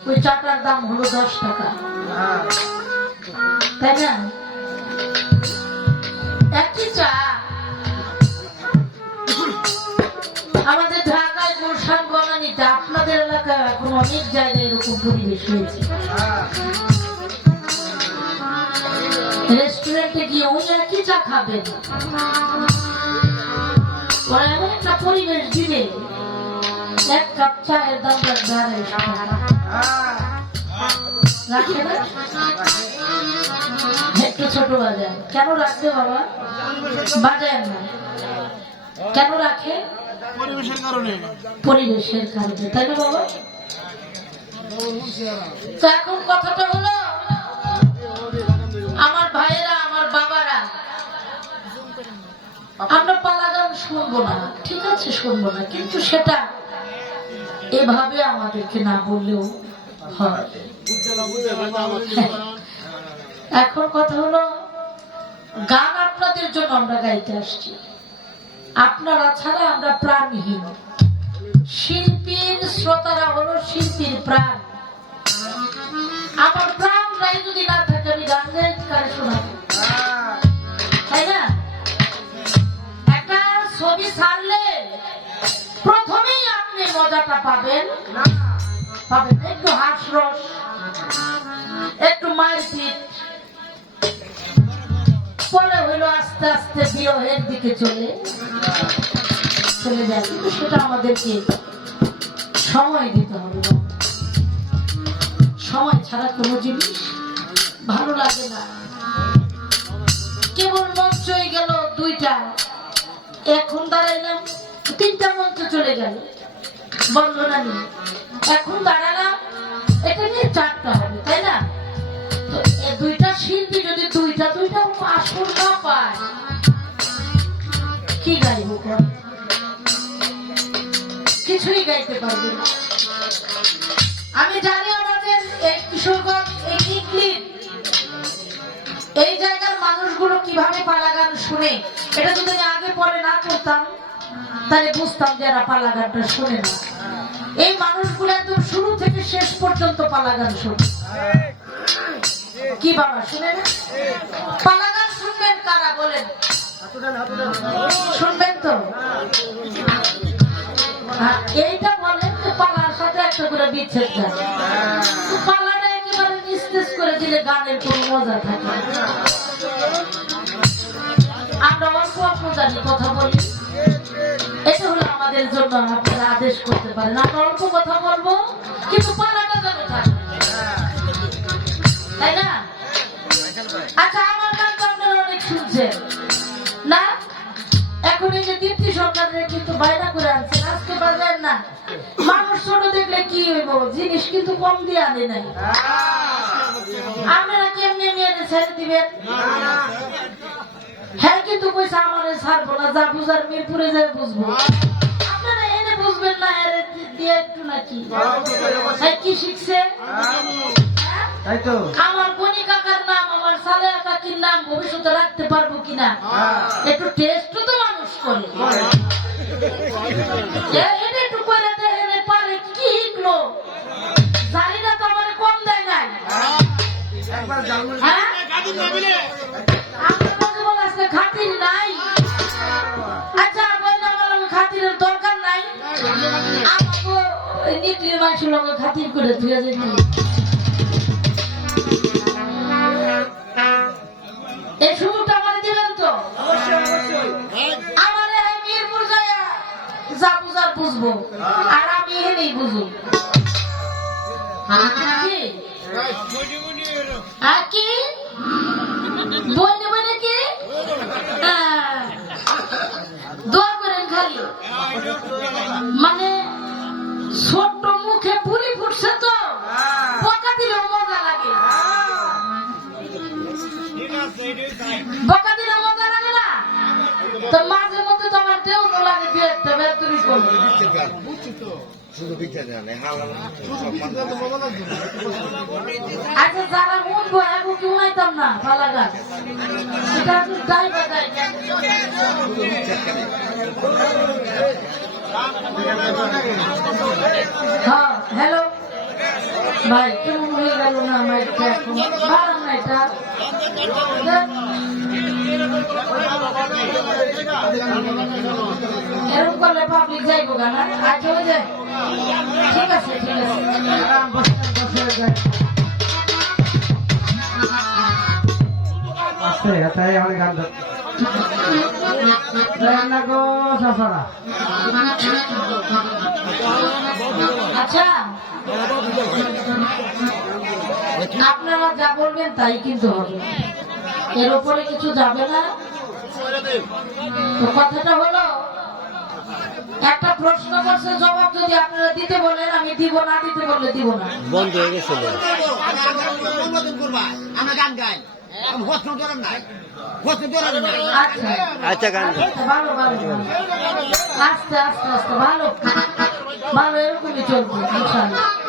ওই চাটার দাম হলো 10 টাকা, তাই না? একই চা আমাদের ঢাকায় গুলশান বনানীতে, আপনাদের এলাকায় এখন অনেক জায়গায় এরকম পরিবেশ হয়েছে। রেস্টুরেন্টে গিয়ে ওই একই চা খাবেন, ওরা এমন একটা পরিবেশ দিবে, এক কাপ চায়ের দাম রাখবে 250 টাকা। রাখে না? একটু ছোট বাজার কেন রাখবে বাবা? বাজায় না কেন রাখে? পরিবেশের কারণে, পরিবেশের কারণে, তাই না বাবা? তো এখন কথাটা হলো, আমার ভাইয়েরা, আমার বাবারা, আমরা পালা গান শুনবো না, ঠিক আছে শুনবো না, কিন্তু সেটা এভাবে আমাদেরকে না বললেও হয়। এখন কথা হলো, গান আপনাদের জন্য আমরা গাইতে আসছি, আপনারা ছাড়া আমরা প্রাণহীন। শিল্পীর শ্রোতারা হলো শিল্পীর প্রাণ। আমার প্রাণ রাই যদি না থাকে আমি গান গাইতে শোনাবো, তাই না? একটা ছবি ছাড়লে প্রথমেই আপনি মজাটা পাবেন, একটু হাসরস, একটু মারপিট, পরে হইলো আস্তে আস্তে বিরহের দিকে চলে যায়। কিন্তু সেটা আমাদেরকে সময় দিতে হবে। সময় ছাড়া কোনো জিনিস ভালো লাগে না। কেবল মঞ্চই গেল 2টা, এখন দাঁড়াইলাম 3টা মঞ্চ চলে গেল, বন্দনা নিয়ে। এখন দাঁড়ালাম, এটা নিয়ে 4টা হবে, তাই না? তো 2টা শিল্পী যদি 2টা আসর না পায়, কি গাইব? কিছুই গাইতে পারবে না। আমি জানি আমাদের এই কিশোরগঞ্জ, এই নিকলিন, এই জায়গার মানুষগুলো কিভাবে পালা গান শুনে। এটা যদি আমি আগে পরে না করতাম তাহলে বুঝতাম যারা পালা গানটা শুনে না। এই মানুষগুলো একদম শুরু থেকে শেষ পর্যন্ত পালা গান শুনে। কি বাবা শুনে না? পালা গান শুনবেন কারা বলেন? শুনবেন তো? এইটা বলেন যে পালার সাথে একটা করে বিচ্ছেদ যায়, পালাটা একেবারে নিস্তেজ করে দিলে গানের কোনো মজা থাকে। আমরা অল্প অল্প জানি কথা বলি, এটা হলো আমাদের জন্য। আপনারা আদেশ করতে পারেন, আমরা অল্প কথা বলবো কিন্তু পালাটা যেন থাকে, তাই না? আচ্ছা, আমার গান তো আপনারা অনেক শুনছেন না? এখন এই যে দীপ্তি সরকারের কিন্তু বাইনা করে আনছেন, আজকে বাজার না। মানুষ ছোট দেখলে কি হইব, জিনিস কিন্তু কম দিয়ে আনে নাই। আপনারা কেমনে নিয়ে ছেড়ে দিবেন? হ্যাঁ, কিন্তু পয়সা আমারে ছাড়বো না, যা বুঝার মিরপুরে যায় বুঝবো। আপনারা এনে বুঝবেন না, এর দিয়ে একটু নাকি কি শিখছে? আমার গনি কাকার নাম, আমার সালে কাকির নাম ভবিষ্যতে রাখতে পারবো কিনা একটু টেস্ট তো মানুষ করে। এটা একটু করে দেখেন পারে কি শিখলো, জানি না তো আমার কম দেয় নাই। হ্যাঁ, আমার আজকে খাতির নাই। আচ্ছা, খাতিরের দরকার নাই, আমাকে নিকলির মানুষের লোক খাতির করে ধুয়ে যেত। এই সুযোগটা আমার দিবেন তো? আমার মিরপুর যায় যা বুঝার বুঝবো, আর আমি এনেই বুঝবো। কি বই নেবে নাকি? দোয়া করেন খালি, মানে ছোট্ট মুখে পুরি ফুটছে তো, বকা দিলেও মজা লাগে। বকা দিলে মজা লাগে না তো? মাঝে মধ্যে তো আমার দেও তো লাগে, দিয়ে একটা বেদুরি করবে। আচ্ছা, যারা উঠবো এখন কি উনাইতাম না পালা গান, সেটা যাই বাজায়। হ্যাঁ, হ্যালো। ভাই কেমন হয়ে গেল না আমার এটা এখন বাড়ান না এটা দেখ। এরকম করলে পাবলিক যাইবো গানা আজ হয়ে যায়। ঠিক আছে ঠিক আছে আস্তে তাই অনেক গান রান্না গো সাফারা আচ্ছা আপনারা যা বলবেন তাই কিন্তু হবে, এর উপরে কিছু যাবে না। তো কথাটা হলো একটা প্রশ্ন করছে, জবাব যদি আপনারা দিতে বলেন আমি দিব, না দিতে বললে দিব না। বন্ধ হয়ে গেছিল। আমরা গান গাই হস্ত ধরেন নাই, হস্ত ধরেন নাই। আচ্ছা আচ্ছা গান ভালো ভালো ভালো। আস্তে আস্তে আস্তে ভালো ভালো এরকমই চলবে ইনশাআল্লাহ।